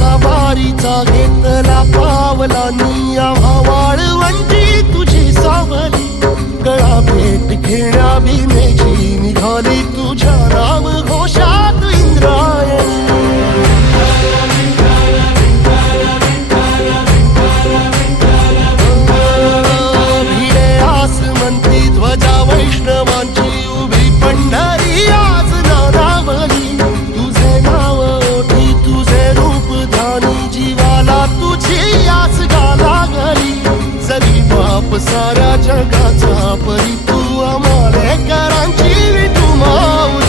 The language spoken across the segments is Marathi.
असा वारीचा घेतला पावलांनी आम्हा वाळवंटी तुझी सावली गळा भेट घेण्या भीमेची निघाली तुझ्या नाम घोषात इंद्रायणी भिडे आसमंती ध्वजा वैष्णवांची उभी पंढरी आज नानावली तुझे नाव ओठी तुझे रूप ध्यानी जीवाला तुझी आस गा लागली जरी बाप साऱ्या जगाचा परी तू आमालेकरांची विठू माऊली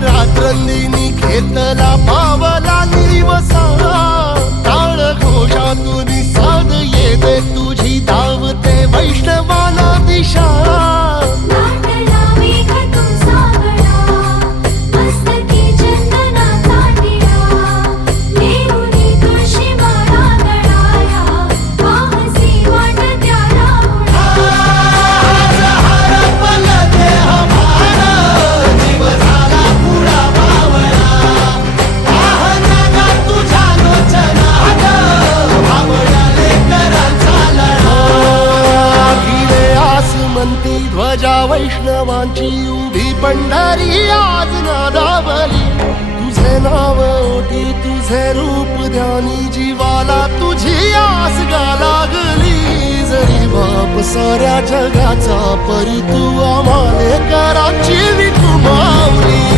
रात्रंदिनी घेतला पावला निवसा टाळ घोषातून साध येते तुझी धावते वैष्णवाला दिशा ध्वजा वैष्णवांची उभी पंढरी आज नादावली तुझे नाव ओठी तुझे रूप ध्यानी जीवाला तुझी आस गा लागली जरी बाप साऱ्या जगाचा परी तू आमालेकरांची विठू माऊली